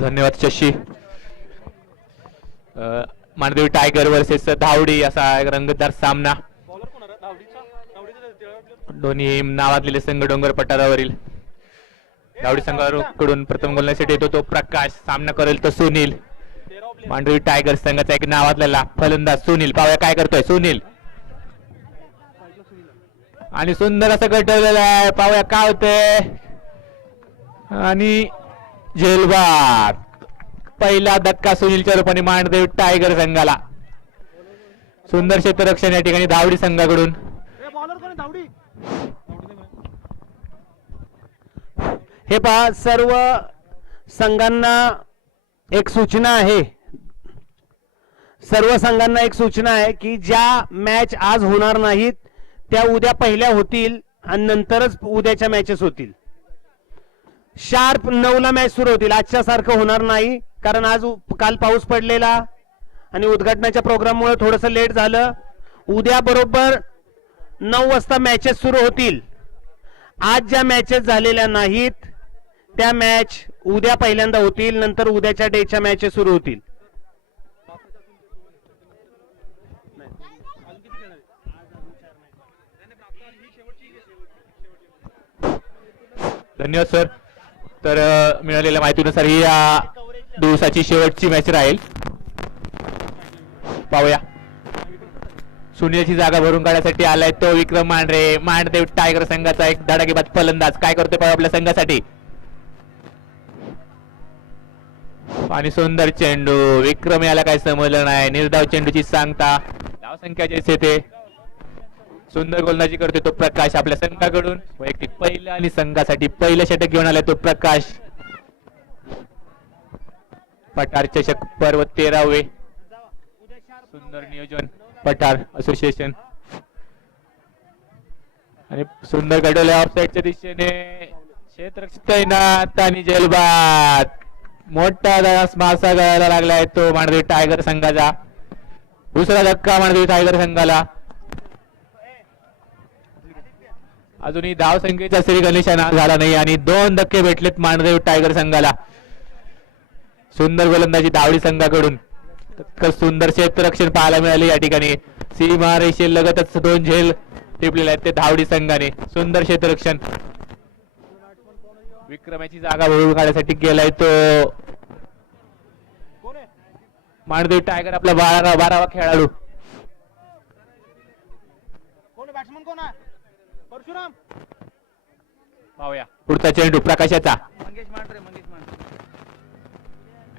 धन्यवाद Shashi. मांडदेवी tiger versus धावडी असा रंगतदार सामना. दोन्ही नावाजलेले संघ डोंगर पठारावरील. धावडी संघाकडून प्रथम गोलण्यासाठी येतो तो प्रकाश. सामना करेल तो सुनील. मांडवी टायगर संघाचा एक नावाजलेला फलंदाज सुनील. पाहूया काय करतोय सुनील. आणि सुंदर असं गटवलेलं आहे. पाहूया काय होतंय. आणि झेलबाद. पहिला धक्का सुनीलच्या रूपाने मांडदेवी टायगर संघाला. सुंदर क्षेत्ररक्षण या ठिकाणी धावडी संघाकडून. हे पहा सर्व संघांना एक सूचना आहे. सर्व संघांना एक सूचना आहे की ज्या मॅच आज होणार नाहीत त्या उद्या पहिल्या होतील आणि नंतरच उद्याच्या मॅचेस होतील. शार्प 9ला मॅच सुरू होतील. आजच्या सारखं होणार नाही कारण आज काल पाऊस पडलेला आणि उद्घाटनाच्या प्रोग्राममुळे थोडंसं लेट झालं. उद्या बरोबर 9 वाजता मॅचेस सुरू होतील. आज ज्या मॅचेस झालेल्या नाहीत त्या मॅच उद्या पहिल्यांदा होतील. नंतर उद्याच्या डेच्या मॅचेस सुरू होतील. धन्यवाद सर. तर मिळालेल्या माहितीनुसार ही या दिवसाची शेवटची मॅच राहील. पाहूया सुनीलची जागा भरून काढण्यासाठी आलाय तो विक्रम मांढरे. मांडदेव टायगर संघाचा एक धडाकेबाज फलंदाज. काय करतोय पाहू आपल्या संघासाठी. आणि सुंदर चेंडू. विक्रम याला काय समजलं नाही. निर्धाव चेंडूची सांगता. धावसंख्या जैसे ते. सुंदर गोलंदाजी करतोय तो प्रकाश आपल्या संघाकडून. वैयक्तिक पहिलं आणि संघासाठी पहिलं षटक घेऊन आलाय तो प्रकाश. पठार चषक पर्व 13वे. सुंदर नियोजन पठार असोसिएशन. आणि सुंदर गडवले ऑफसाईडच्या दिशेने. क्षेत्ररक्षक आणि जेलबाद. मोठा मासा गळायला लागलाय तो मांडवी टायगर संघाचा. दुसरा धक्का मांडवी टायगर संघाला. अजूनही धाव संख्येचा श्री गणेशाना झाला नाही आणि 2 धक्के भेटलेत मांडदेव टायगर संघाला. सुंदर गोलंदाजी धावडी संघाकडून. सुंदर क्षेत्ररक्षण पाहायला मिळाले या ठिकाणी. सीमा रेषे लगतच 2 झेल टिपलेले आहेत ते धावडी संघाने. सुंदर क्षेत्ररक्षण. विक्रमाची जागा भरून काढण्यासाठी गेलाय तो मांडदेव टायगर आपला 12वा खेळाडू. पाहूया पुढचा चेंडू प्रकाशाचा.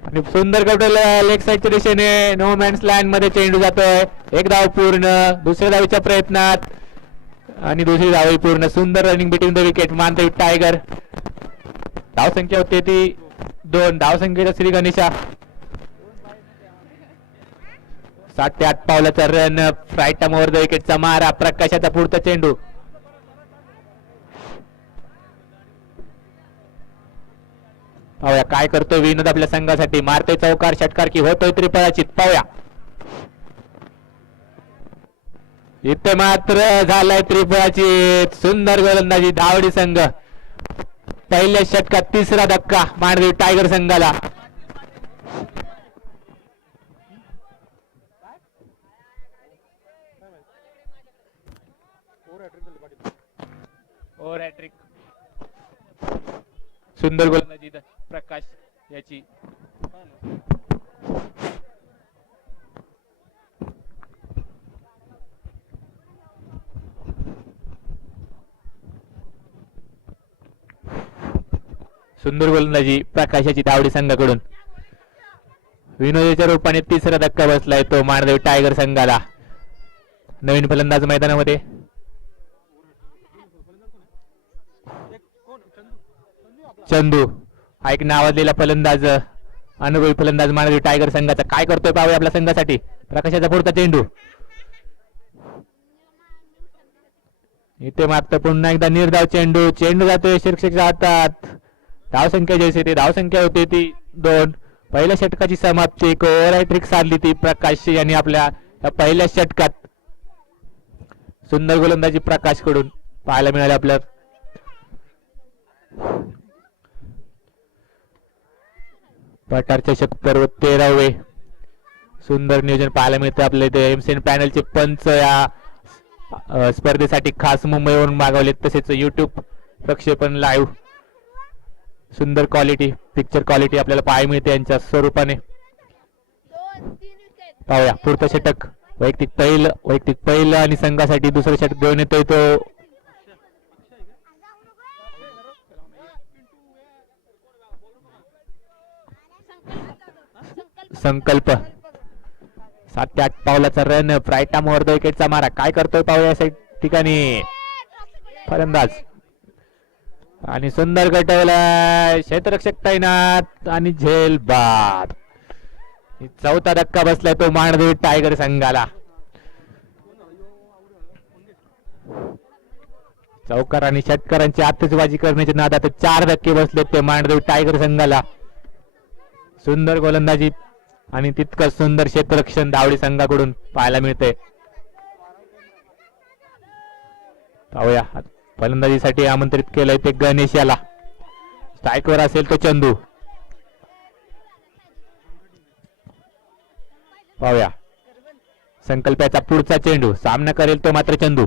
आणि सुंदर कपडे लेग साईडच्या दिशेने. नो मॅन्स लँड मध्ये चेंडू जातोय. एक धाव पूर्ण. दुसऱ्या धावीच्या प्रयत्नात आणि दुसरी धाव पूर्ण. सुंदर रनिंग बिटवीन द विकेट मांडदेव टायगर. धावसंख्या होते ती 2. धावसंख्येचा श्री गणेशा. 7 ते 8 पावलाचा run. Right arm over the विकेटचा मारा. प्रकाशाचा पुढचा चेंडू. पाहूया काय करतोय विनोद आपल्या संघासाठी. मारतोय चौकार षटकार की होतोय त्रिफळाचित. पाहूया. इथे मात्र झालाय त्रिफळाचित. सुंदर गोलंदाजी धावडी संघ. पहिल्या षटकात 3रा धक्का मांडवी टायगर संघाला. Over hattrick. सुंदर गोलंदाजी प्रकाश याची. सुंदर गोलंदाजी प्रकाशाची धावडी संघाकडून. विनोदाच्या रूपाने 3रा धक्का बसलाय तो मांडदेव टायगर संघाला. नवीन फलंदाज मैदानामध्ये. चंदू हा एक नावाजलेला फलंदाज. अनुभवी फलंदाज मांडवी टायगर संघाचा. काय करतोय पाहूया आपल्या संघासाठी. प्रकाशाचा पुढचा चेंडू. इथे मात्र पुन्हा एकदा निर्धाव चेंडू. चेंडू जातोय शिक्षकाच्या हातात. धावसंख्या जैसे ते. धावसंख्या होती ती 2. पहिल्या षटकाची समाप्ती. एक ओव्हर ट्रिक साधली ती प्रकाश यांनी आपल्या पहिल्या षटकात. सुंदर गोलंदाजी प्रकाश कडून पाहायला मिळाले आपल्या. पठार चषक पर्व 13वे सुंदर नियोजन पाहायला मिळतं आपल्या इथे. एमसीएन पॅनलचे पंच या स्पर्धेसाठी खास मुंबईवरून मागवले, तसेच युट्यूब प्रक्षेपण लाईव्ह सुंदर क्वालिटी पिक्चर क्वालिटी आपल्याला पाहायला मिळते यांच्या स्वरूपाने. पाहूया पुढचं षटक वैयक्तिक पहिलं आणि संघासाठी दुसरं षटक घेऊन येतोय तो संकल्प. 7 ते 8 पावलाचा रन प्रायटाम ओव्हर द विकेटचा मारा. काय करतोय पाहूया या ठिकाणी फलंदाज आणि सुंदर गटवला क्षेत्ररक्षक तैनात आणि झेल बाद. चौथा धक्का बसलाय तो मांडदेव टायगर संघाला. चौकार आणि षटकारांची आतषबाजी करण्याच्या नादात 4 धक्के बसलेत ते मांडदेव टायगर संघाला. सुंदर गोलंदाजी आणि तितकंच सुंदर क्षेत्ररक्षण धावडी संघाकडून पाहायला मिळते. पाहूया फलंदाजीसाठी आमंत्रित केलंय ते गणेश याला. स्ट्राईकवर असेल तो चंदू. पाहूया संकल्पाचा पुढचा चेंडू सामना करेल तो मात्र चंदू.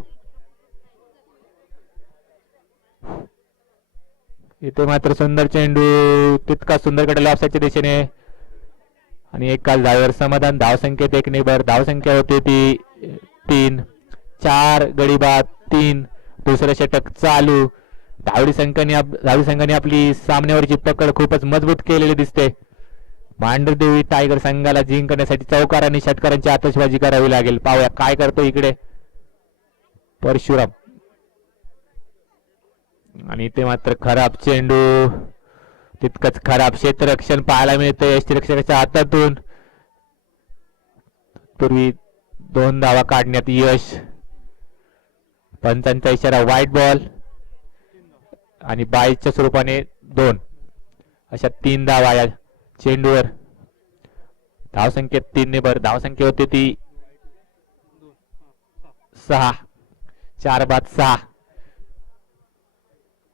इथे मात्र सुंदर चेंडू तितका सुंदर कडला ऑफसाईडच्या दिशेने आणि एकाच धावेवर समाधान. धावसंख्येत 1 ने भर. धावसंख्या होती ती 3. 4 गडी बाद 3. दुसरं षटक चालू. धावडी संघाने आपली सामन्यावरची पकड खूपच मजबूत केलेली दिसते. मांढरदेवी टायगर संघाला जिंकण्यासाठी चौकार आणि षटकारांची आतषबाजी करावी लागेल. पाहूया काय करतो इकडे परशुराम. आणि ते मात्र खराब चेंडू तितकंच खराब क्षेत्ररक्षण पाहायला मिळतं यष्टिरक्षकाच्या हातातून. पूर्वी 2 धावा काढण्यात यश. पंचांचा इशारा व्हाईट बॉल आणि 22च्या स्वरूपाने 2 अशा 3 धावा या चेंडूवर. धावसंख्येत 3 ने भर. धावसंख्या होती ती 6. 4 बाद 6.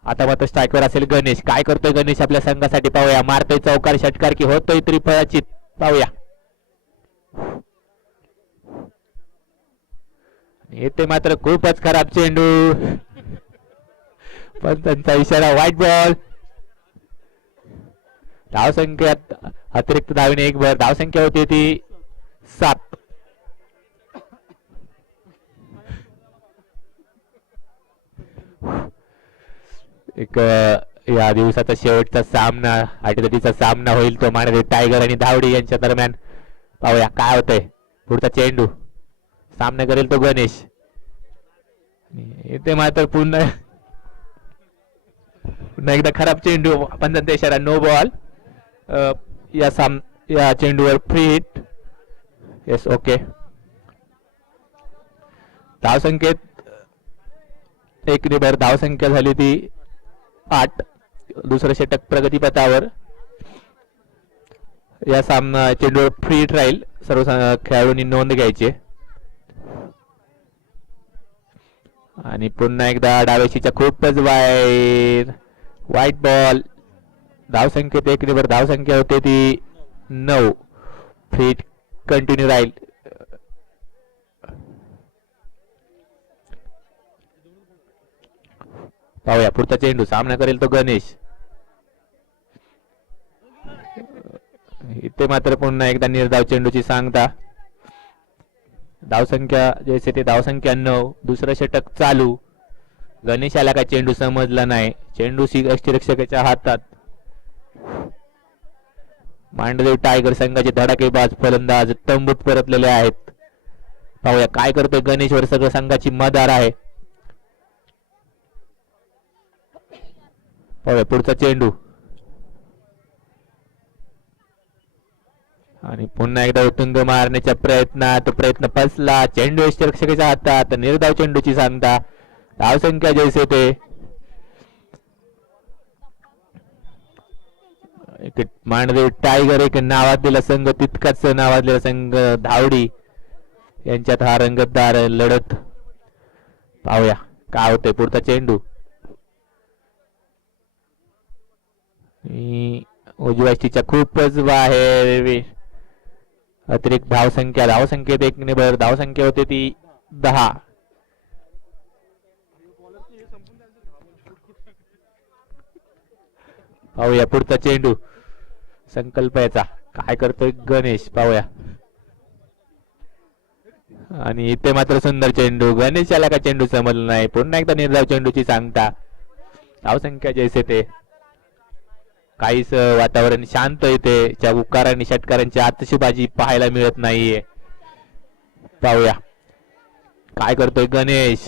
आता मात्र स्ट्राईकवर असेल गणेश. काय करतोय गणेश आपल्या संघासाठी पाहूया. मारतोय चौकार षटकार की होतोय त्रिफळाची पाहूया. येथे मात्र खूपच खराब चेंडू. पण त्यांचा इशारा व्हाईट बॉल. धावसंख्यात अतिरिक्त धावेने 1 भर. धावसंख्या होती ती 7. एक या दिवसाचा शेवटचा सामना आठवडीचा सामना होईल तो मांडदेव टायगर आणि धावडी यांच्या दरम्यान. पाहूया काय होतंय. पुढचा चेंडू सामना करेल तो गणेश. इथे मात्र पुन्हा एकदा खराब चेंडू. पंचांचा इशारा नो बॉल. या चेंडूवर फ्री हिट. Yes okay. धावसंख्येत 1 ने भर. धावसंख्या झाली ती 8. दुसरं षटक प्रगतीपथावर. या सामना चेंडूवर फ्री हिट राहील. सर्व खेळाडूंनी नोंद घ्यायची. आणि पुन्हा एकदा डावेशीच्या खूपच बाहेर व्हाईट बॉल. धावसंख्येत 1 ने भर. धावसंख्या होते ती 9. फ्री हिट कंटिन्यू राहील. पाहूया पुढचा चेंडू सामना करेल तो गणेश. इथे मात्र पुन्हा एकदा निर्धाव चेंडूची सांगता. धावसंख्या जैसे ते धावसंख्या 9. दुसरं षटक चालू. गणेशाला काय चेंडू समजला नाही. चेंडू यष्टिरक्षकाच्या हातात. मांडदेव टायगर संघाचे धडाकेबाज फलंदाज तंबूत परतलेले आहेत. पाहूया काय करतोय गणेश वर सगळं संघाची मदार आहे. पाहूया पुढचा चेंडू आणि पुन्हा एकदा उतुंग मारण्याच्या प्रयत्नात प्रयत्न फसला. चेंडू यष्टिरक्षकाच्या हातात. निर्धाव चेंडूची सांगता. धावसंख्या जैसे ते मांडदेव टायगर एक नावाजलेला संघ तितकाच नावाजलेला संघ धावडी यांच्यात हा रंगतदार लढत. पाहूया काय होतंय. पुढचा चेंडू उजव्या यष्टीच्या खूपच बाहेर. अतिरिक्त धावसंख्येत 1 ने भर. धावसंख्या होते ती 10. पाहूया पुढचा चेंडू. संकल्प याचा काय करतोय गणेश, पाहूया. आणि इथे मात्र सुंदर चेंडू. गणेश याला का चेंडू समजला नाही. पुन्हा एकदा निर्धाव चेंडूची सांगता. धावसंख्या जैसे ते काहीच वातावरण शांत येते. चौकार आणि षटकारांची आतषबाजी पाहायला मिळत नाहीये. पाहूया काय करतोय गणेश.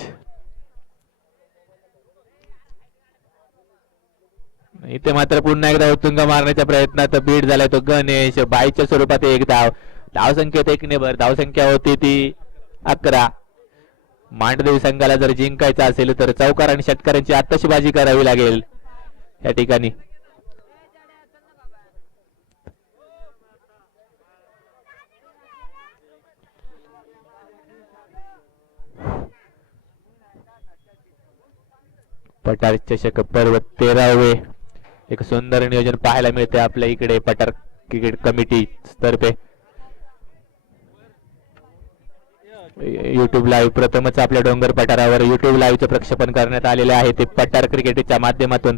इथे मात्र पुन्हा एकदा उत्तुंग मारण्याच्या प्रयत्नात बीट झालाय तो गणेश. बाईच्या स्वरूपात 1 धाव. धावसंख्येत 1 ने भर. धावसंख्या होती ती 11. मांडदेव संघाला जर जिंकायचं असेल तर चौकार आणि षटकारांची आतषबाजी करावी लागेल या ठिकाणी. पठार चषक पर्व 13वे. एक सुंदर नियोजन पाहायला मिळते आपल्या इकडे पठार क्रिकेट कमिटी तर्फे. युट्यूब लाईव्ह प्रथमच आपल्या डोंगर पठारावर युट्यूब लाईव्हचं प्रक्षेपण करण्यात आलेले आहे ते पठार क्रिकेटच्या माध्यमातून.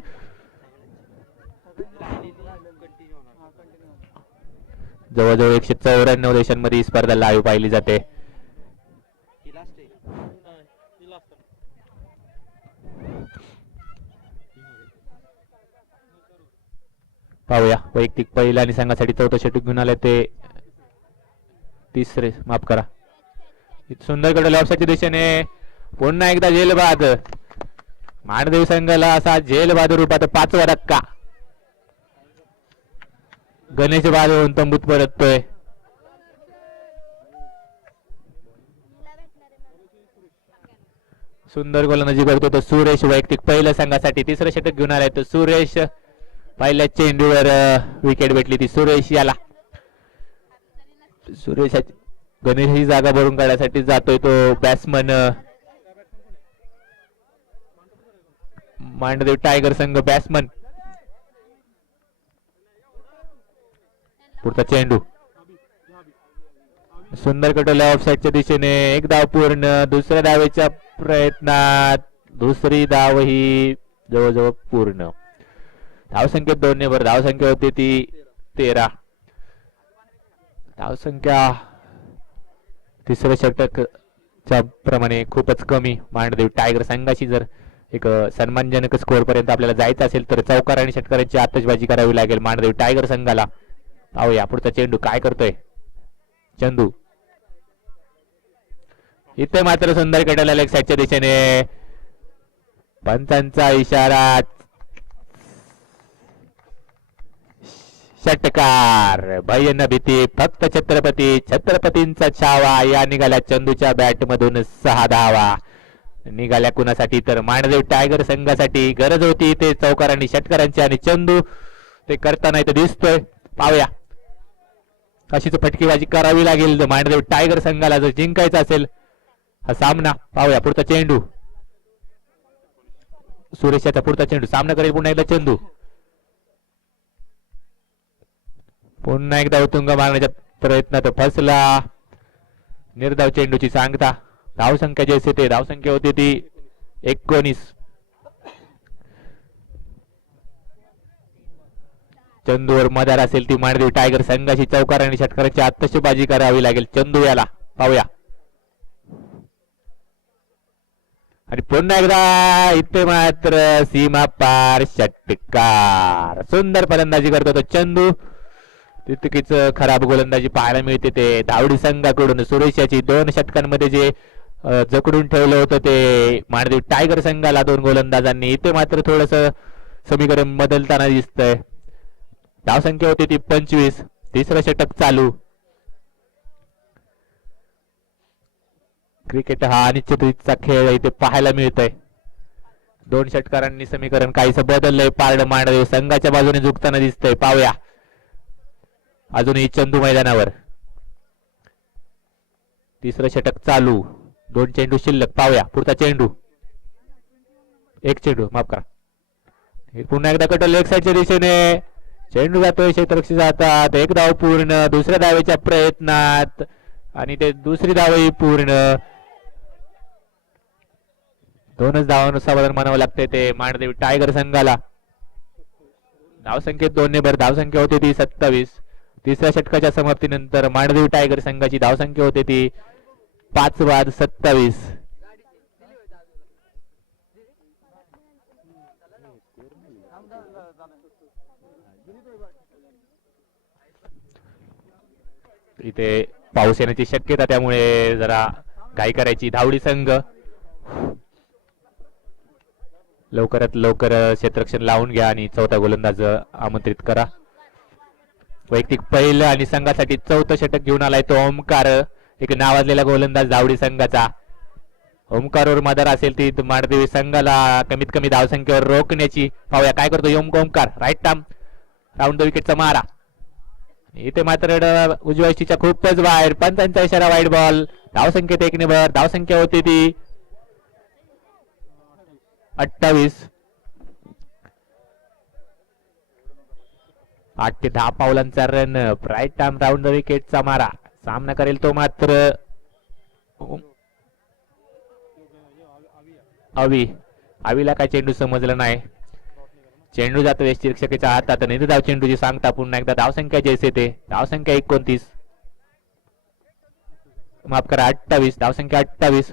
जवळजवळ 194 देशांमध्ये ही स्पर्धा लाईव्ह पाहिली जाते. पाहूया वैयक्तिक पहिला आणि संघासाठी 4थं षटक घेऊन आले ते तिसरे, माफ करा. सुंदर कडे ऑफसाईडच्या दिशेने पुन्हा एकदा झेलबाद. मांडदेव संघाला असा झेलबाद रूपात 5वा धक्का. गणेश बाद होऊन तंबूत परततोय. सुंदर गोलंदाजी करतो तो सुरेश. वैयक्तिक पहिल्या संघासाठी तिसरं षटक घेऊन आलाय तो सुरेश. पहिल्या चेंडूवर विकेट भेटली ती सुरेश याला. सुरेश गणेश ही जागा भरून काढण्यासाठी जातोय तो बॅट्समन. मांडदेव टायगर संघ बॅट्समन. पुढचा चेंडू सुंदर कटोला ऑफसाईडच्या दिशेने. 1 धाव पूर्ण. दुसऱ्या धावेच्या प्रयत्नात दुसरी धाव ही जवळजवळ पूर्ण. धावसंख्येत 2 ने भर. धावसंख्या होती ती 13. धावसंख्या तिसरं षटकच्या प्रमाणे खूपच कमी. मांडदेव टायगर संघाशी जर एक सन्मानजनक स्कोअर पर्यंत आपल्याला जायचं असेल तर चौकार आणि षटकारांची आतषबाजी करावी लागेल मांडदेव टायगर संघाला. पाहूया पुढचा चेंडू काय करतोय चंदू. इथे मात्र सुंदर कटोला लेग साईडच्या दिशेने. पंचांचा इशारा. षटकार. भय न भीती फक्त छत्रपती. छत्रपतींचा छावा. या निघाल्या चंदूच्या बॅट मधून 6 धावा. निघाल्या कुणासाठी तर मांडदेव टायगर संघासाठी. गरज होती ते चौकार आणि षटकारांची आणि चंदू ते करताना इथे दिसतोय. पाहूया कशीच फटकेबाजी करावी लागेल मांडदेव टायगर संघाला जर जिंकायचा असेल हा सामना. पाहूया पुढचा चेंडू. सुरेशाचा पुढचा चेंडू. सामना करेल पुन्हा एकदा चंदू. पुन्हा एकदा उत्तुंग मारण्याच्या प्रयत्नात फसला. निर्धाव चेंडूची सांगता. धावसंख्या जैसे ते. धावसंख्या होती ती 19. चंदूवर मदार असेल ती मांडदेव टायगर संघाची. चौकार आणि षटकारांची आतषबाजी करावी लागेल चंदू याला. पाहूया आणि पुन्हा एकदा इथे मात्र सीमा पार षटकार. सुंदर फलंदाजी करतो तो चंदू. तितकीच खराब गोलंदाजी पाहायला मिळते ते धावडी संघाकडून. सुरेश याची 2 षटकांमध्ये जे जकडून ठेवलं होतं ते मांडदेव टायगर संघाला 2 गोलंदाजांनी. इथे मात्र थोडस समीकरण बदलताना दिसतंय. धावसंख्या होती ती 25. तिसरं षटक चालू. क्रिकेट हा अनिश्चिततेचा खेळ इथे पाहायला मिळतोय. 2 षटकारांनी समीकरण काहीसं बदललंय. पारड मांडदेव संघाच्या बाजूने झुकताना दिसतंय. पाहूया अजूनही चंदू मैदानावर. तिसरं षटक चालू. 2 चेंडू शिल्लक. पाहूया पुढचा चेंडू. 1 चेंडू, माफ करा. पुन्हा एकदा कटोल लेग साईडच्या दिशेने. चेंडू जातोय क्षेत्ररक्षक हातात. एक धाव पूर्ण दुसऱ्या धावेच्या प्रयत्नात आणि ते दुसरी धावही पूर्ण. दोनच धावांवर समाधान मानावं लागते ते मांडदेवी टायगर संघाला. धावसंख्येत 2 ने भर धावसंख्या होती ती 27. तिसऱ्या षटकाच्या समाप्तीनंतर मांडदेवी टायगर संघाची धावसंख्या होती ती 5/27. इथे पाऊस येण्याची शक्यता, त्यामुळे जरा घाई करायची धावडी संघ. लवकरात लवकर क्षेत्ररक्षण लावून घ्या आणि चौथा गोलंदाज आमंत्रित करा. वैयक्तिक पहिलं आणि संघासाठी चौथं षटक घेऊन आलाय तो ओमकार, एक नावाजलेला गोलंदाज धावडी संघाचा. ओमकारवर मदर असेल ती मांडदेवी संघाला कमीत कमी धावसंख्येवर रोखण्याची. पाहूया काय करतो Omkar. Right arm round the विकेटचा मारा. इथे मात्र उजव्या यष्टीच्या खूपच बाहेर. पंचांचा इशारा वाईड बॉल. धावसंख्येत 1 ने भर धावसंख्या होती ती 28. 8 ते 10 पावलांचा run. Right arm round the विकेटचा मारा. सामना करेल तो मात्र अवीला काय चेंडू समजला नाही. चेंडू जातो यष्टीरक्षकाच्या हातात. नाही धाव चेंडूची सांगता पुन्हा एकदा. धावसंख्या जैसे ते धावसंख्या 29, माफ करा 28. धावसंख्या 28.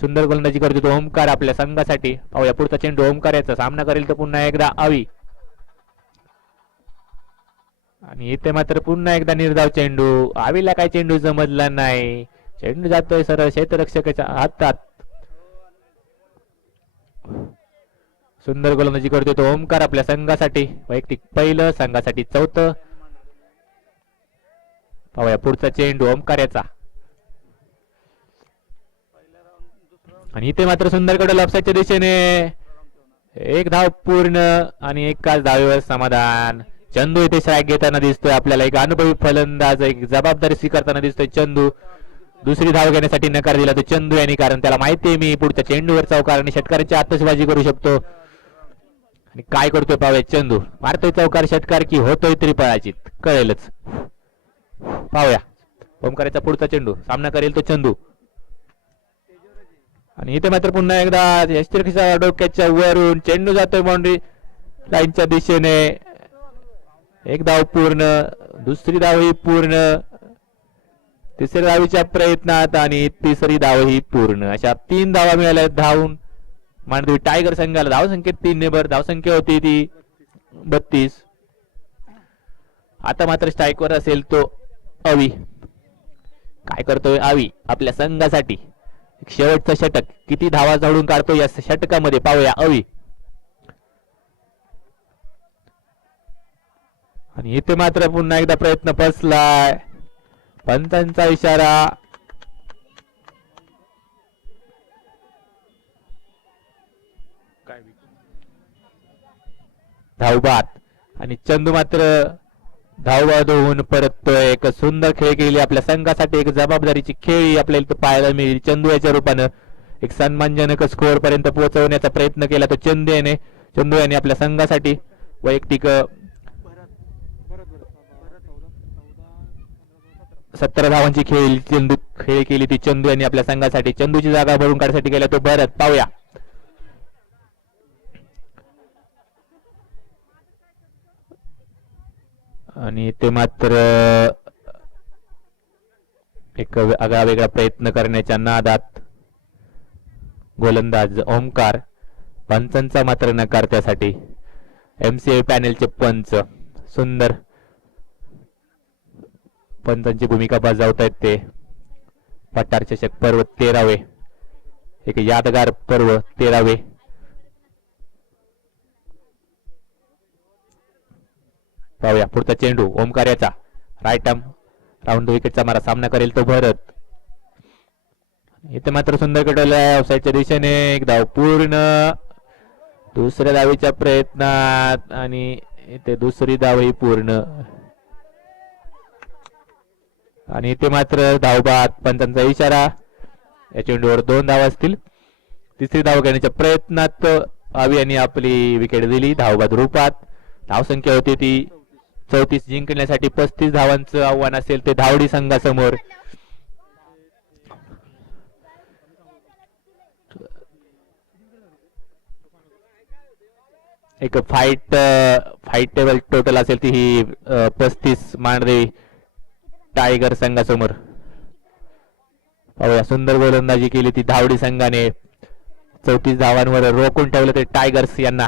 सुंदर गोलंदाजी करतो तो ओमकार आपल्या संघासाठी. पाहूया पुढचा चेंडू ओमकार याचा. सामना करेल तो पुन्हा एकदा अवी. आणि इथे मात्र पुन्हा एकदा निर्धाव चेंडू. आवीला काय चेंडू समजला नाही. चेंडू जातोय सरळ क्षेत्ररक्षकाच्या हातात. सुंदर गोलंदाजी करतोय तो ओमकार आपल्या संघासाठी. वैयक्तिक पहिलं, संघासाठी चौथं. पाहूया पुढचा चेंडू ओमकार याचा. आणि इथे मात्र सुंदर कडल ऑफसाईडच्या दिशेने. एक धाव पूर्ण आणि एकाच धावेवर समाधान. चंदू इथे स्ट्राईक घेताना दिसतोय आपल्याला. एक अनुभवी फलंदाज, एक जबाबदारी स्वीकारताना दिसतोय चंदू. दुसरी धाव घेण्यासाठी नकार दिला तो चंदू यांनी, कारण त्याला माहितीये मी पुढच्या चेंडूवर चौकार आणि षटकाराची आतषबाजी करू शकतो. आणि काय करतोय पाहूया चंदू. मारतोय चौकार षटकार की होतोय त्रिफळाची कळेलच. पाहूया ओमकाराचा पुढचा चेंडू. सामना करेल तो चंदू. आणि इथे मात्र पुन्हा एकदा यष्टीरक्षकाच्या डोक्याच्या वरून चेंडू जातोय बाउंड्री लाईनच्या दिशेने. एक धाव पूर्ण, दुसरी धाव ही पूर्ण, तिसऱ्या धावीच्या प्रयत्नात आणि तिसरी धाव ही पूर्ण. अशा 3 धावा मिळाल्या धावून मांडदेवी टायगर संघाला. धावसंख्येत 3 ने भर धावसंख्या होती ती 32. आता मात्र स्ट्राईकवर असेल तो अवी. काय करतोय अवी आपल्या संघासाठी. शेवटचं षटक. किती धावा झळून काढतो या षटकामध्ये पाहूया अवी. आणि इथे मात्र पुन्हा एकदा प्रयत्न फसलाय. पंचांचा इशारा. धावबाद. आणि चंदू मात्र धावबाद होऊन परततोय. एक सुंदर खेळ केली आपल्या संघासाठी. एक जबाबदारीची खेळी आपल्याला पाहायला मिळेल चंदू याच्या रूपानं. एक सन्मानजनक स्कोअर पर्यंत पोहोचवण्याचा प्रयत्न केला तो चंदू याने आपल्या संघासाठी. वैयक्तिक 17 धावांची खेळ केली ती चंदू यांनी आपल्या संघासाठी. चंदूची जागा भरून काढण्यासाठी गेला तो भरत. पाहूया आणि ते मात्र एक आगळा प्रयत्न करण्याच्या नादात गोलंदाज ओमकार. पंचांचा मात्र नकार त्यासाठी. एमसीए पॅनेलचे पंच सुंदर पंचांची भूमिका बजावतायत ते. पठार चषक पर्व 13वे, एक यादगार पर्व 13वे. पाहूया पुढचा चेंडू ओमकार याचा. राईट आर्म राऊंड विकेटचा मारा. सामना करेल तो भरत. इथे मात्र सुंदर कडवलाय ऑफसाईडच्या दिशेने. एक धाव पूर्ण, दुसऱ्या धावीच्या प्रयत्नात आणि इथे दुसरी धावही पूर्ण. आणि इथे मात्र धावबाद. पंचांचा इशारा. या चेंडूवर 2 धावा असतील. तिसरी धाव घेण्याच्या प्रयत्नात अवी यांनी आपली विकेट दिली धावबाद रूपात. धावसंख्या होती ती 34 जिंकण्यासाठी 35 धावांचं आव्हान असेल ते धावडी संघासमोर. एक फाईट टेबल टोटल असेल ती ही 35 मांडदेवी टायगर संघासमोर. पाहूया सुंदर गोलंदाजी केली ती धावडी संघाने. 34 धावांवर रोखून ठेवलं ते टायगर्स यांना.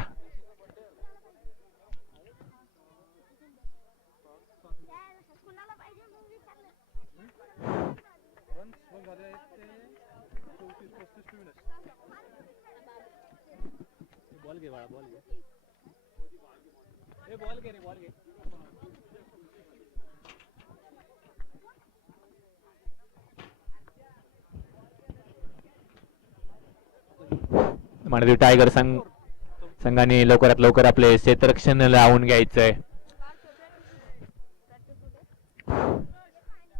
मांडदेवी टायगर संघाने लवकरात लवकर आपले क्षेत्ररक्षण लावून घ्यायचंय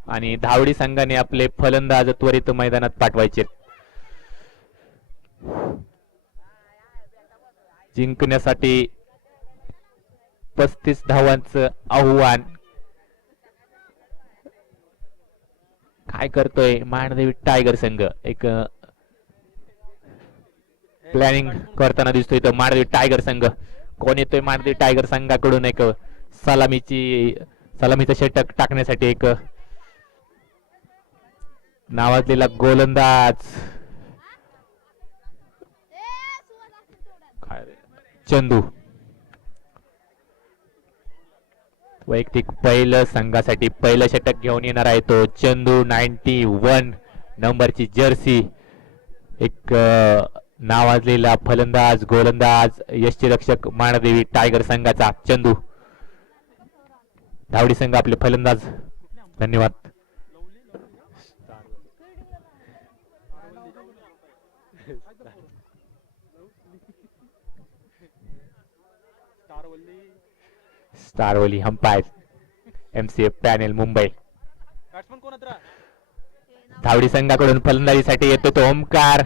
आणि धावडी संघाने आपले फलंदाज त्वरित मैदानात पाठवायचे. जिंकण्यासाठी 35 धावांचं आव्हान. काय करतोय मांडदेवी टायगर संघ? एक प्लॅनिंग करताना दिसतोय तो मांडदेवी टायगर संघ. कोण येतोय मांडदेवी टायगर संघाकडून? एक सलामीचं षटक टाकण्यासाठी एक नावाजलेला गोलंदाज चंदू. वैयक्तिक पहिलं संघासाठी पहिलं षटक घेऊन येणार आहे तो चंदू. 91 नंबरची जर्सी. एक नावाजलेला फलंदाज गोलंदाज यष्टीरक्षक मांडदेवी टायगर संघाचा चंदू. धावडी संघ आपले फलंदाज. धन्यवाद. स्टारवली अंपायर MCF पॅनेल मुंबई. धावडी संघाकडून फलंदाजीसाठी येतो तो ओमकार.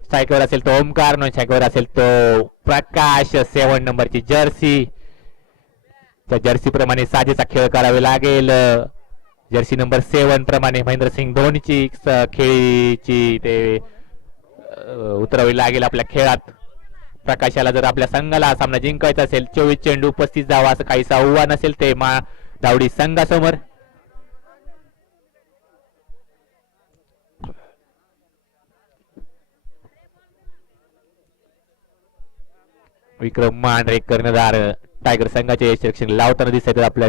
स्ट्रायकवर असेल तो ओमकार. नॉन स्ट्रायकवर असेल तो प्रकाश. 7 नंबरची जर्सी. त्या जर्सी प्रमाणे साजेचा खेळ करावे लागेल. जर्सी नंबर 7 प्रमाणे महेंद्रसिंग धोनीची खेळीची ते उतरावी लागेल आपल्या खेळात. प्रकाशाला जर आपल्या संघाला सामना जिंकायचा असेल 24 चेंडू 35 धावा असं काहीसं आव्हान असेल ते धावडी संघासमोर. विक्रम मांढरे कर्णधार टायगर संघाचे यष्टीरक्षण लावताना दिसत आहेत. आपल्या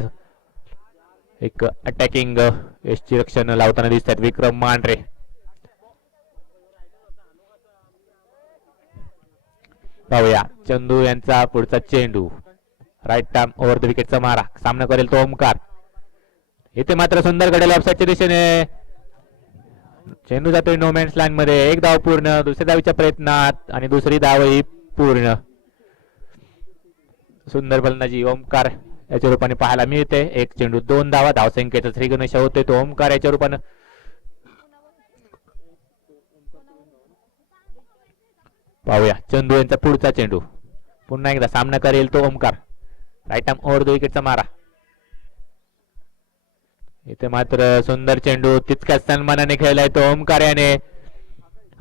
एक अटॅकिंग यष्टीरक्षण लावताना दिसत आहेत विक्रम मांढरे. पाहूया चंदू यांचा पुढचा चेंडू. राईट आर्म ओव्हर द विकेटचा मारा. सामना करेल तो ओमकार. इथे मात्र सुंदर घडेल ऑफसाईडच्या दिशेने. चेंडू जातोय नो मॅन्स लाईन मध्ये. एक धाव पूर्ण दुसऱ्या धावीच्या प्रयत्नात आणि दुसरी धावही पूर्ण. सुंदर फलंदाजी ओमकार याच्या रूपाने पाहायला मिळते. एक चेंडू 2 धावा. धावसंख्येचा श्रीगणेश होतोय तो ओमकार याच्या रूपानं. पाहूया चंदू यांचा पुढचा चेंडू. पुन्हा एकदा सामना करेल तो Omkar. Right arm over the विकेटचा मारा. इथे मात्र सुंदर चेंडू तितक्याच सन्मानाने खेळलाय तो ओमकार याने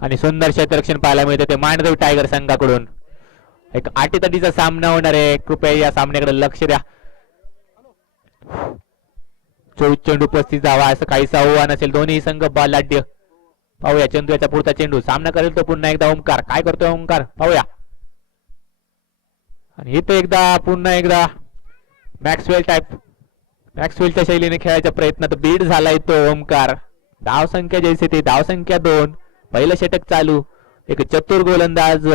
आणि सुंदर क्षेत्ररक्षण पाहायला मिळते ते मांडदेवी टायगर संघाकडून. एक आटीतटीचा सामना होणार आहे. कृपया या सामन्याकडे लक्ष द्या. 24 चेंडू 35 धावा असं काहीसं आव्हान असेल. दोन्ही संघ बलाढ्य. पाहूया चंदू याचा पुढचा चेंडू. सामना करेल तो पुन्हा एकदा ओमकार. काय करतोय ओमकार पाहूया. आणि इथे पुन्हा एकदा मॅक्सवेलच्या शैलीने खेळायच्या प्रयत्नात बीड झालाय तो ओमकार. धाव संख्या जैसे ते धाव संख्या 2. पहिलं षटक चालू. एक चतुर गोलंदाज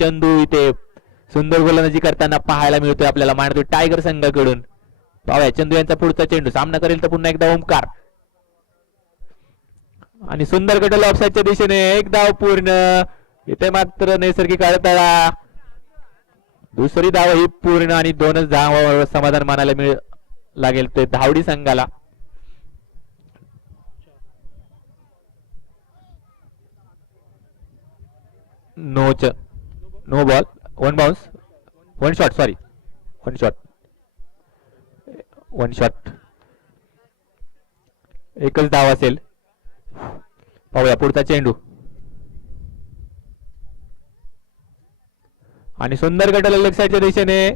चंदू इथे सुंदर गोलंदाजी करताना पाहायला मिळतोय आपल्याला मांडदेवी टायगर संघाकडून. पाहूया चंदू यांचा पुढचा चेंडू. सामना करेल तर पुन्हा एकदा ओमकार आणि सुंदर गटल ऑफसाईडच्या दिशेने. एक धाव पूर्ण. इथे मात्र नैसर्गिक अडथळा. दुसरी धाव ही पूर्ण आणि 2च धावांवर समाधान मानायला लागेल ते धावडी संघाला. No ball 1 bounce 1 shot. Sorry 1 shot. One shot, एकच धाव असेल. पाहूया पुढचा चेंडू आणि सुंदर गटाला लेग साईडच्या दिशेने.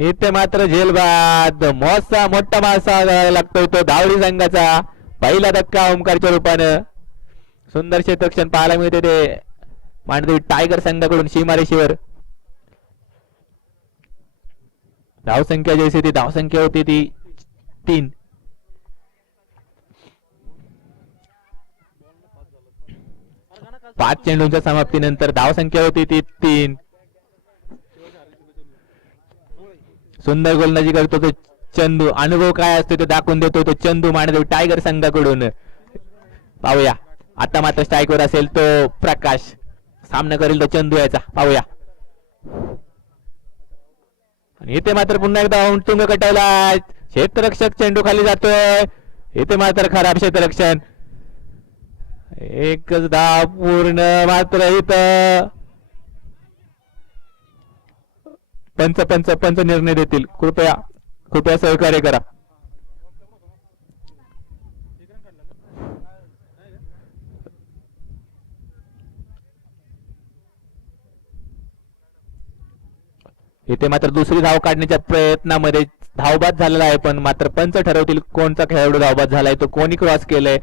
इथे मात्र झेलबाद मोठा मासा लागतोय तो धावडी संघाचा. पहिला धक्का ओमकारच्या रूपानं. सुंदर क्षेत्ररक्षण पाहायला मिळते ते मांडदेवी टायगर संघाकडून सीमारेषेवर. धावसंख्या जैसी ती धावसंख्या होती ती 3. पाच चेंडूंच्या समाप्तीनंतर धावसंख्या होती ती 3. सुंदर गोलंदाजी करतो तो चंदू. अनुभव काय असतो तो दाखवून देतो तो चंदू मांडदेवी टायगर संघाकडून. पाहूया आता मात्र स्ट्राईकवर असेल तो प्रकाश. सामना करेल तो चंदू याचा. पाहूया आणि इथे मात्र पुन्हा एकदा तुंग कटावला. क्षेत्ररक्षक चेंडू खाली जातोय. इथे मात्र खराब क्षेत्ररक्षण. एकच धाव पूर्ण मात्र इथं पंच निर्णय देतील. कृपया सहकार्य करा. इथे मात्र दुसरी धाव काढण्याच्या प्रयत्नामध्ये धावबाद झालेला आहे, पण मात्र पंच ठरवतील कोणता खेळाडू धावबाद झालाय, तो कोणी क्रॉस केलंय,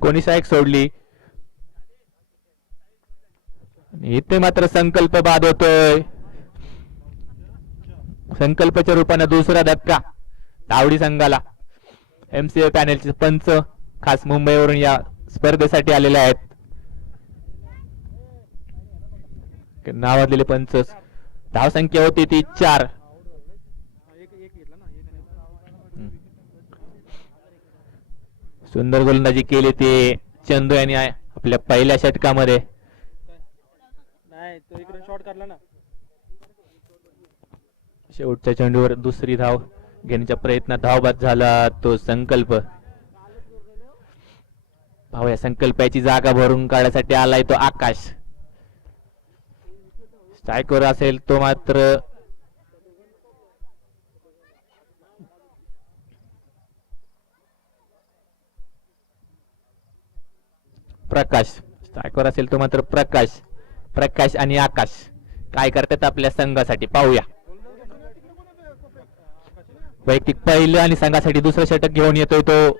कोणी स्ट्राईक सोडली. इथे मात्र संकल्प बाद होतोय. संकल्पाच्या रूपाने दुसरा धक्का धावडी संघाला. एमसीए पॅनेलचे पंच खास मुंबईवरून या स्पर्धेसाठी आलेले आहेत. नावाजलेले पंच. धावसंख्या होती ती 4. सुंदर गोलंदाजी केली ती चंदू यांनी आपल्या पहिल्या षटकामध्ये. शेवटच्या चेंडूवर दुसरी धाव घेण्याच्या प्रयत्नात धावबाद झाला तो संकल्प. पाहूया संकल्पाची जागा भरून काढण्यासाठी आलाय तो आकाश. स्ट्राईकवर असेल तो मात्र प्रकाश. स्ट्राईकवर असेल तो मात्र प्रकाश आणि आकाश काय करतात आपल्या संघासाठी पाहूया. वैयक्तिक पहिलं आणि संघासाठी दुसरं षटक घेऊन येतोय तो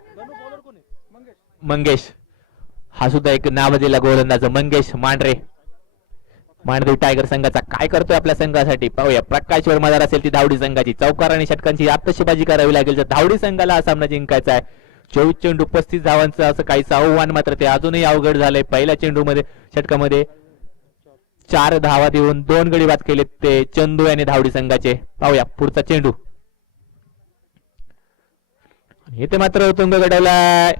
मंगेश. हा सुद्धा एक नावाजलेला गोलंदाज मंगेश मांडदेवी टायगर संघाचा काय करतोय आपल्या संघासाठी पाहूया. प्रकाश वर मदार असेल ती धावडी संघाची. चौकार आणि षटकांची आत्तषबाजी करावी लागेल जर धावडी संघाला हा सामना जिंकायचा आहे. 24 चेंडू 35 धावांचं असं काहीच आव्हान मात्र ते अजूनही अवघड झालंय. पहिल्या चेंडूमध्ये षटकामध्ये 4 धावा देऊन 2 गडी बाद केलेत ते चंदू याने धावडी संघाचे. पाहूया पुढचा चेंडू. इथे मात्र तुंग गडाला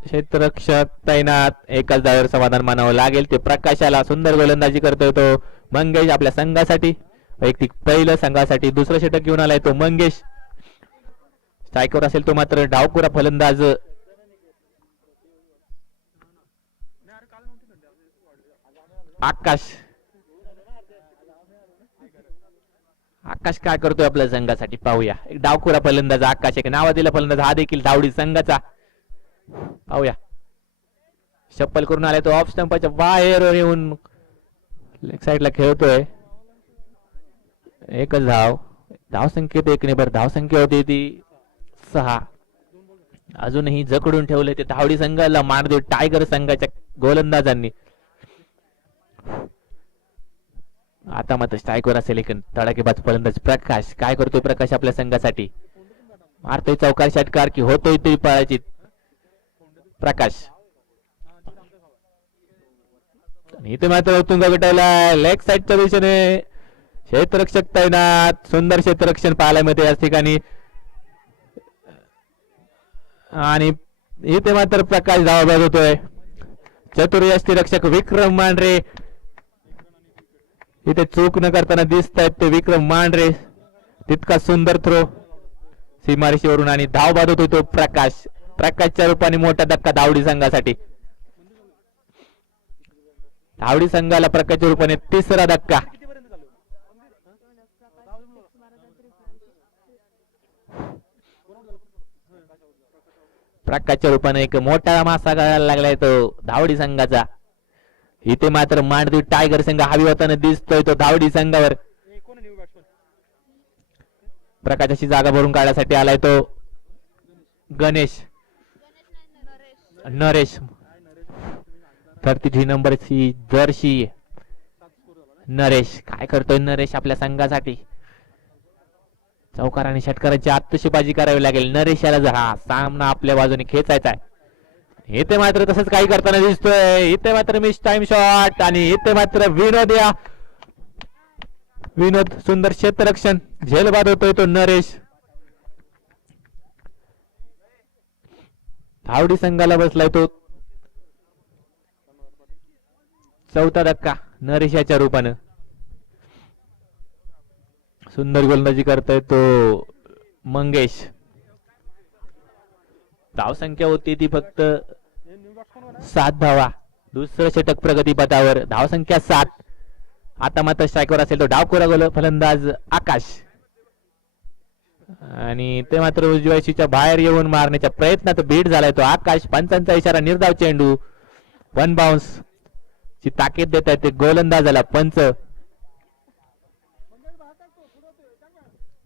क्षेत्ररक्षक तैनात. एकाच धावेवर समाधान मानावं लागेल ते प्रकाशाला. सुंदर गोलंदाजी करतोय तो मंगेश आपल्या संघासाठी. वैयक्तिक पहिलं संघासाठी दुसरं षटक घेऊन आलाय तो मंगेश. स्ट्राईकवर असेल तो मात्र डावकुरा फलंदाज आकाश काय करतोय आपल्या संघासाठी पाहूया. एक डावकुरा फलंदाज आकाश, एक नावाजलेला फलंदाज हा देखील धावडी संघाचा. पाहूया शप्पल करून आलाय तो ऑफ स्टंपाच्या बाहेर येऊन लेग साईडला खेळतोय. एकच धावसंख्येत 1 ने भर धावसंख्या होती ती 6. अजूनही जकडून ठेवले ते धावडी संघाला मांडदेवी टायगर संघाच्या गोलंदाजांनी. आता मात्र स्ट्राईकवर असेल एक तडाखेबाज फलंदाज प्रकाश. काय करतोय प्रकाश आपल्या संघासाठी. मारतोय चौकार षटकार की होतोय तरी पळायची प्रकाश. इथे मात्र तुंग गटाला लेग साईडच्या दिशेने क्षेत्ररक्षक तैनात. सुंदर क्षेत्ररक्षण पाहायला मिळते या ठिकाणी. आणि इथे मात्र प्रकाश धावाबाद होतोय. चतुर्यष्टिरक्षक विक्रम मांढरे इथे चूक न करताना दिसत आहेत ते विक्रम मांढरे. तितका सुंदर थ्रो सीमारेषेवरून आणि धावबाद होतोय तो प्रकाशच्या रूपाने मोठा धक्का धावडी संघासाठी. धावडी संघाला प्रकाशच्या रूपाने 3रा धक्का. प्रकाशच्या रूपाने एक मोठा मासा गळायला लागलाय तो धावडी संघाचा. इथे मात्र मांडवी टायगर संघ हवी होताना दिसतोय तो धावडी संघावर. प्रकाशाची जागा भरून काढण्यासाठी आलाय तो गणेश नरेश 33 नंबरची जर्सी नरेश. काय करतोय नरेश आपल्या संघासाठी. चौकार आणि षटकारांची आत्तशीबाजी करावी लागेल नरेश याला जर हा सामना आपल्या बाजूने खेचायचा आहे. इथे मात्र तसंच काही करताना दिसतोय. इथे मात्र मिस टाइम शॉट आणि इथे मात्र विनोद सुंदर क्षेत्ररक्षण झेलबाद होतोय तो नरेश. धावडी संघाला बसलाय तो चौथा धक्का नरेश याच्या रूपानं. सुंदर गोलंदाजी करतोय तो मंगेश. धावसंख्या होती ती फक्त 7 धावा. दुसरं षटक प्रगतीपथावर. धावसंख्या 7. आता मात्र स्ट्रायकवर असेल तो डावखोरा फलंदाज आकाश आणि ते मात्र उजव्याशीच्या बाहेर येऊन मारण्याच्या प्रयत्नात बीट झालाय तो आकाश. पंचांचा इशारा निर्धाव चेंडू 1 बाउन्स ची ताकीद देत आहे ते गोलंदाजाला पंच.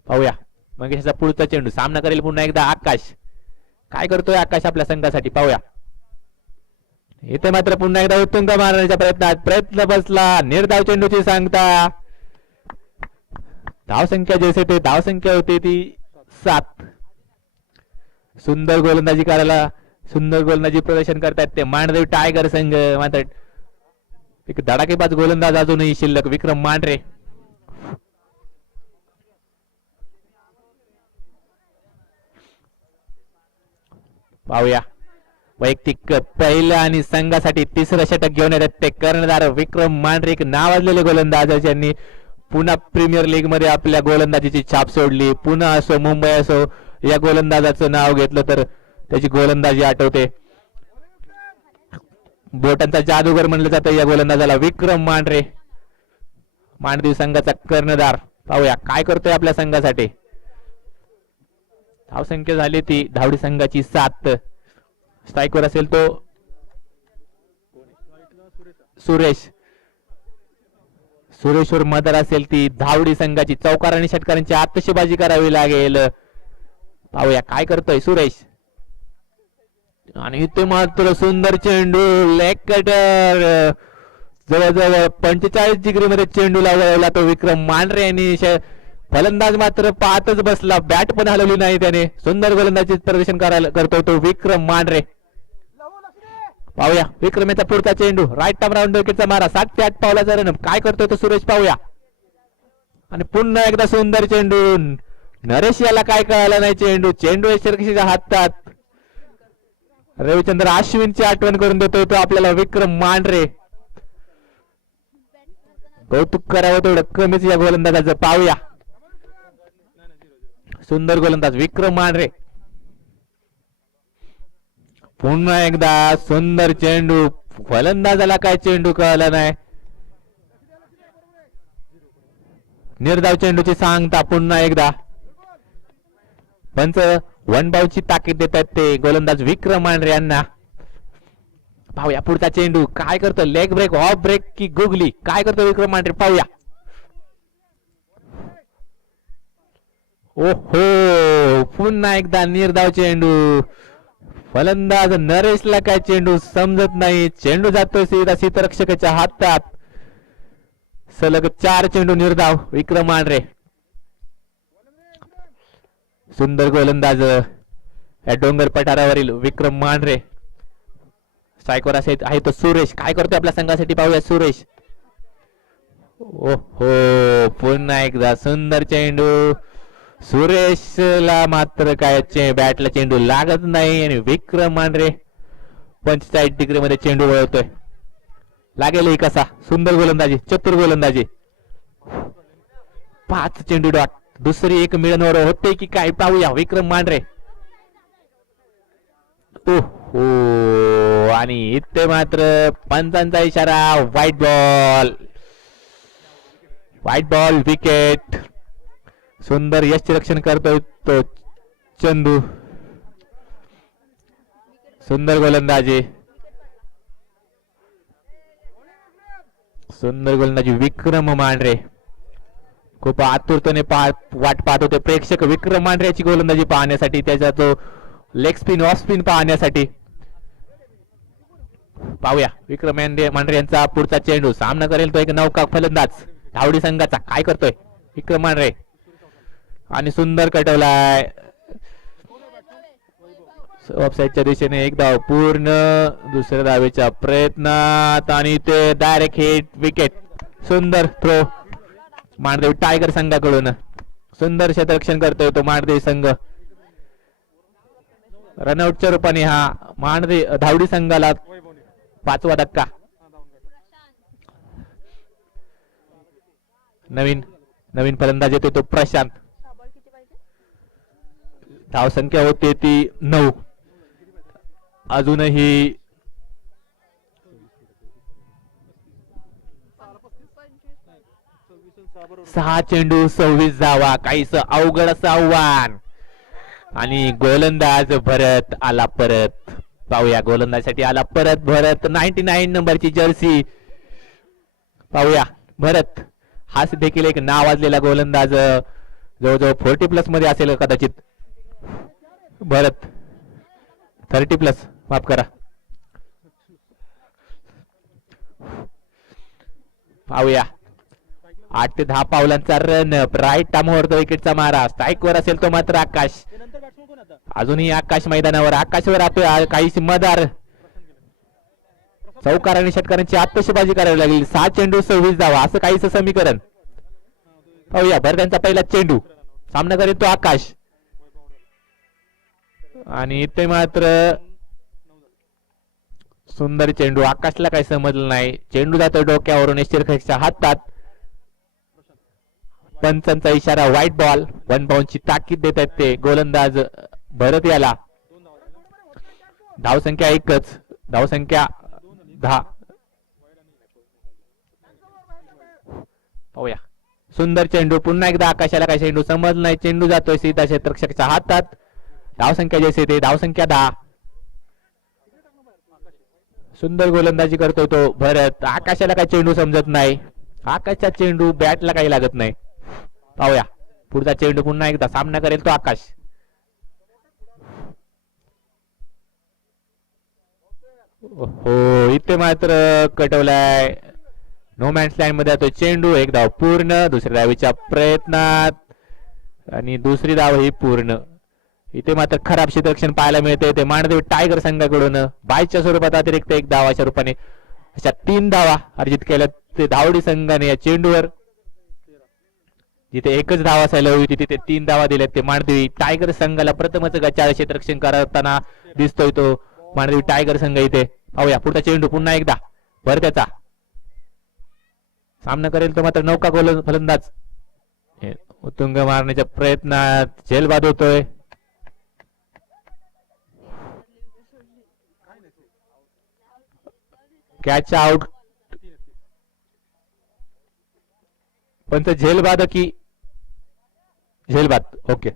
पाहूया मंगेशचा पुढचा चेंडू सामना करेल पुन्हा एकदा आकाश. काय करतोय आकाश आपल्या संघासाठी पाहूया. इथे मात्र पुन्हा एकदा उत्तुंग मारण्याच्या प्रयत्न बसला. निर्धाव चेंडूची सांगता. धावसंख्या जैसे ते धावसंख्या होती ती 7. सुंदर गोलंदाजी करायला सुंदर गोलंदाजी प्रदर्शन करतात ते मांडदेव टायगर संघ. मात्र एक धडाकेबाज गोलंदाज अजूनही शिल्लक विक्रम मांढरे. पाहूया वैयक्तिक पहिलं आणि संघासाठी तिसरं षटक घेऊन येतात ते कर्णधार विक्रम मांढरे. एक नावाजलेले गोलंदाज ज्यांनी पुन्हा प्रीमियर लीग मध्ये आपल्या गोलंदाजीची छाप सोडली. पुन्हा असो मुंबई असो या गोलंदाजाचं नाव घेतलं तर त्याची गोलंदाजी आठवते. बोटांचा जादूगर म्हणलं जातं या गोलंदाजाला विक्रम मांढरे मांडदेव संघाचा कर्णधार. पाहूया काय करतोय आपल्या संघासाठी. धावसंख्या झाली ती धावडी संघाची 7. स्ट्राईकवर असेल तो सुरेश्वर मदर असेल ती धावडी संघाची. चौकार आणि षटकारांची आत्तशीबाजी करावी लागेल. पाहूया काय करतोय सुरेश. आणि इथे मात्र सुंदर चेंडू लेग कटर जवळजवळ 45 डिग्री मध्ये चेंडूला वळवला तो विक्रम मांढरे यांनी. फलंदाज मात्र पाहतच बसला. बॅट पण हलवली नाही त्याने. सुंदर गोलंदाजी प्रदर्शन करतोय तो विक्रम मांढरे. पाहूया विक्रम याचा पुढचा चेंडू राईट आर्म राऊंड विकेटचा मारा 7 ते 8 पावलाचा रन. काय करतोय तो सुरेश पाहूया. आणि पुन्हा एकदा सुंदर चेंडू. नरेश याला काय कळालं नाही. चेंडू यशस्वीच्या हातात. रविचंद्र अश्विनची आठवण करून देतोय तो आपल्याला विक्रम मांढरे. कौतुक करावं तेवढं कमीच या गोलंदाजाचं. पाहूया सुंदर गोलंदाज विक्रम मांढरे. पुन्हा एकदा सुंदर चेंडू. फलंदाजाला काय चेंडू कळाला नाही. निर्धाव चेंडूची सांगता पुन्हा एकदा. पंच 1 बाउन्सची ताकीद देतात ते गोलंदाज विक्रम मांढरे यांना. पाहूया पुढचा चेंडू काय करतो. लेग ब्रेक ऑफ ब्रेक की गुगली काय करतो विक्रम मांढरे. पाहूया. ओहो पुन्हा एकदा निर्धाव चेंडू. फलंदाज नरेशला काय चेंडू समजत नाही. चेंडू जातो सीधा क्षेत्ररक्षकाच्या हातात. सलग 4 चेंडू निर्धाव विक्रम मांढरे. सुंदर गोलंदाज या डोंगर पठारावरील विक्रम मांढरे. स्ट्राईकवर आहे तो सुरेश. काय करतोय आपल्या संघासाठी पाहूया सुरेश. ओहो पुन्हा एकदा सुंदर चेंडू. सुरेशला मात्र काय बॅटला चेंडू लागत नाही आणि विक्रम मांढरे 45 डिग्री मध्ये चेंडू वळवतोय. लागेल कसा. सुंदर गोलंदाजी चतुर गोलंदाजी. 5 चेंडू डॉट. दुसरी एक मिळणवर होते की काय पाहूया विक्रम मांढरे. ओहो आणि इथे मात्र पंचांचा इशारा. White ball wicket. सुंदर यष्टीरक्षण करतोय तो चंदू. सुंदर गोलंदाजी, सुंदर गोलंदाजी विक्रम मांढरे. खूप आतुरतेने वाट पाहत होते प्रेक्षक विक्रम मांढरे याची गोलंदाजी पाहण्यासाठी, त्याचा तो लेग स्पिन ऑफ स्पिन पाहण्यासाठी. पाहूया विक्रम मांढरे यांचा पुढचा चेंडू. सामना करेल तो एक नौका फलंदाज धावडी संघाचा. काय करतोय विक्रम मांढरे आणि सुंदर कटवलाय ऑफसाईडच्या दिशेने. एक धाव पूर्ण दुसऱ्या धावेच्या प्रयत्नात आणि ते डायरेक्ट हिट विकेट. सुंदर थ्रो मांढदेव टायगर संघाकडून. सुंदर क्षेत्ररक्षण करतोय तो मांढदेव संघ. रनआउटच्या रूपाने हा मांढदेव धावडी संघाला 5वा धक्का. नवीन फलंदाज येतो तो प्रशांत. धाव संख्या होते ती 9. अजूनही 6 चेंडू 26 धावा. काहीच अवघड असं आव्हान आणि गोलंदाज भरत आला परत. पाहूया गोलंदाजसाठी आला परत भरत. 99 नंबरची जर्सी. पाहूया भरत हा देखील एक नावाजलेला गोलंदाज. जवळजवळ 40+ मध्ये असेल कदाचित. भरत 30+, माफ करा. पाहूया 8 ते 10 पावलांचा रन. राईट टामवर विकेटचा मारा. स्ट्राईक वर असेल तो मात्र आकाश. अजूनही आकाश मैदानावर. आकाशवर आपल्या काही मदार चौकार आणि षटकारांची आत्मशबाजी करावी लागेल. 6 चेंडू 26 धावा असं काहीच समीकरण. पाहूया भरत्यांचा पहिला चेंडू. सामना करेल तो आकाश आणि इथे मात्र सुंदर चेंडू. आकाशला काही समजलं नाही. चेंडू जातो डोक्यावरून यष्टीरक्षकाच्या हातात. पंचांचा इशारा व्हाईट बॉल. 1 बाउंडची ताकीद देत आहेत ते गोलंदाज भरत याला. धावसंख्या 1च. धावसंख्या 10. पाहूया सुंदर चेंडू. पुन्हा एकदा आकाशाला काही चेंडू समजलं नाही. चेंडू जातोय सीधा क्षेत्ररक्षकाच्या हातात. धावसंख्या जैसे ते धावसंख्या 10. सुंदर गोलंदाजी करतोय तो भरत. आकाशाला काही चेंडू समजत नाही. आकाशचा चेंडू बॅटला काही लागत नाही. पाहूया पुढचा चेंडू. पुन्हा एकदा सामना करेल तो आकाश. हो इथे मात्र कटवलाय. नो मॅन्स लँड मध्ये तो चेंडू. 1 धाव पूर्ण दुसऱ्या धावेच्या प्रयत्नात आणि दुसरी धाव ही पूर्ण. इथे मात्र खराब क्षेत्ररक्षण पाहायला मिळते ते मांढदेव टायगर संघाकडून. बायच्या स्वरूपात अतिरिक्त 1 धावाच्या रूपाने अशा 3 धावा अर्जित केल्या ते धावडी संघाने या चेंडूवर. जिथे 1च धाव असायला हवी तिथे 3 धावा दिल्यात ते मांढदेवी टायगर संघाला. प्रथमच गचाळ क्षेत्ररक्षण करताना दिसतोय तो मांढदेवी टायगर संघ इथे. पाहूया पुढचा चेंडू. पुन्हा एकदा भरत्याचा. सामना करेल तो मात्र नौका फलंदाज. उत्तुंग मारण्याच्या प्रयत्नात झेलबाद होतोय. Catch out. पण तो झेलबाद की झेलबाद. ओके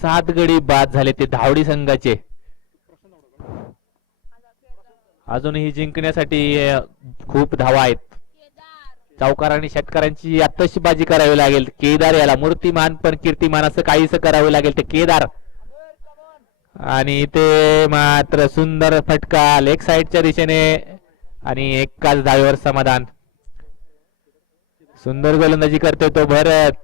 7 गडी बाद झाले ते धावडी संघाचे. अजूनही जिंकण्यासाठी खूप धावा आहेत. चौकार आणि षटकारांची आत्मशबाजी करावी लागेल. केदार याला मूर्तिमान पण कीर्तिमान असं काहीच करावं लागेल ते केदार. आणि ते मात्र सुंदर फटका लेग साइडच्या दिशेने आणि एकाच धावेवर समाधान. सुंदर गोलंदाजी करतोय तो भरत.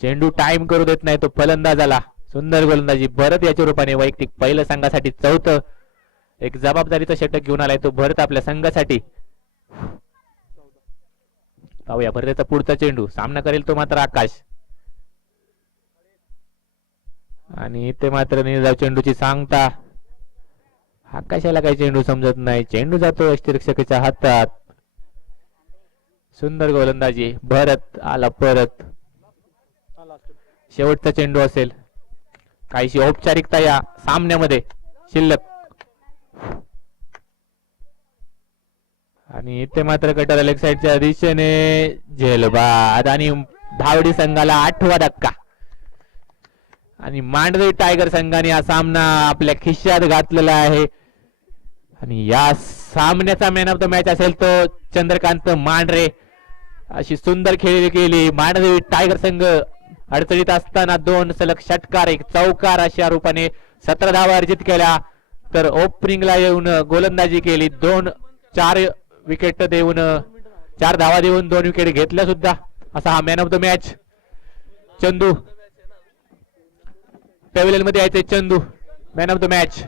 चेंडू टाइम करू देत नाही तो फलंदाजाला. सुंदर गोलंदाजी भरत याच्या रूपाने वैयक्तिक पहिल्या संघासाठी 4थं एक जबाबदारीचं षटक घेऊन आलाय तो भरत आपल्या संघासाठी. पाहूया भरताचा पुढचा चेंडू. सामना करेल तो मात्र आकाश. आणि इथे मात्र निर्धाव चेंडूची सांगता. आकाशाला काही चेंडू समजत नाही. चेंडू जातो यष्टीरक्षकाच्या हातात. सुंदर गोलंदाजी. भरत आला परत. शेवटचा चेंडू असेल. काहीशी औपचारिकता या सामन्यामध्ये शिल्लक. आणि इथे मात्र कटर लेग साईडच्या दिशेने झेलबाद आणि धावडी संघाला 8वा धक्का. आणि मांडवी टायगर संघाने हा सामना आपल्या खिशात घातलेला आहे. आणि या सामन्याचा मॅन ऑफ द मॅच असेल तो चंद्रकांत मांढरे. अशी सुंदर खेळी केली मांढवी टायगर संघ अडचणीत असताना 2 सलग षटकार 1 चौकार अशा रूपाने 17 धावा अर्जित केल्या. तर ओपनिंगला येऊन गोलंदाजी केली 4 विकेट देऊन 4 धावा देऊन 2 विकेट घेतल्या सुद्धा. असा हा man of the match. Chandu pavilion मध्ये यायचे. Chandu man of the match.